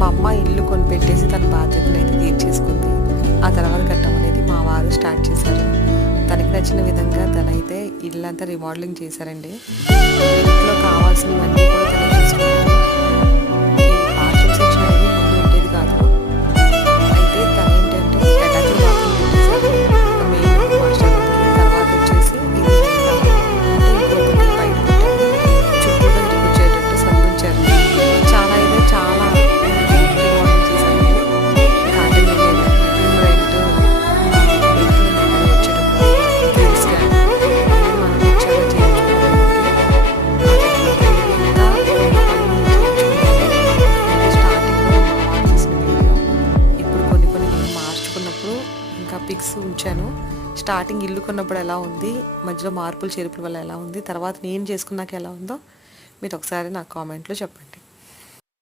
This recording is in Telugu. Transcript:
మా అమ్మ ఇల్లు కొనిపెట్టేసి తన బాధ్యతను అయితే తీర్చేసుకుంది. ఆ తర్వాత కట్టడం అనేది మా వారు స్టార్ట్ చేశారు. తనకి నచ్చిన విధంగా తనైతే ఇల్లంతా రిమోడలింగ్ చేశారండి. ఇంట్లో కావాల్సినవన్నీ కూడా తనే చూసుకున్నారు. ఈ బాత్రూమ్ సెక్షన్ అనేది ముందు ఉండేది కాదు. అయితే తనేంటంటే అటాచ్డ్ బాత్రూమ్ పెట్టేశారు మెయిన్ మాస్టర్ బెడ్కి. తర్వాత వచ్చేసి ఇది అంటే ఇంకొకటి బయట పెట్టారు. చుట్టూగా తిరిగొచ్చేటట్టు సంధించారు. చాలా అయితే చాలా రిమోడలింగ్ చేశారండి. గార్డెన్ ఏరియా ఫ్రంట్ వెహికల్ దగ్గర వచ్చేటప్పుడు గ్రిల్స్ కానీ మనం చాలా చేయించుకోవాలి. ఇంకా కొన్ని పనులు చేయించుకున్నాను. స్టార్టింగ్లో మా వారు తీసిన వీడియో, ఇప్పుడు కొన్ని కొన్ని నేను మార్చుకున్నప్పుడు ఇంకా పిక్స్ ఉంచాను. స్టార్టింగ్ ఇల్లు కొన్నప్పుడు ఎలా ఉంది, మధ్యలో మార్పులు చేర్పుల వల్ల ఎలా ఉంది, తర్వాత నేను చేసుకున్నాక ఎలా ఉందో మీరు ఒకసారి నాకు కామెంట్లో చెప్పండి.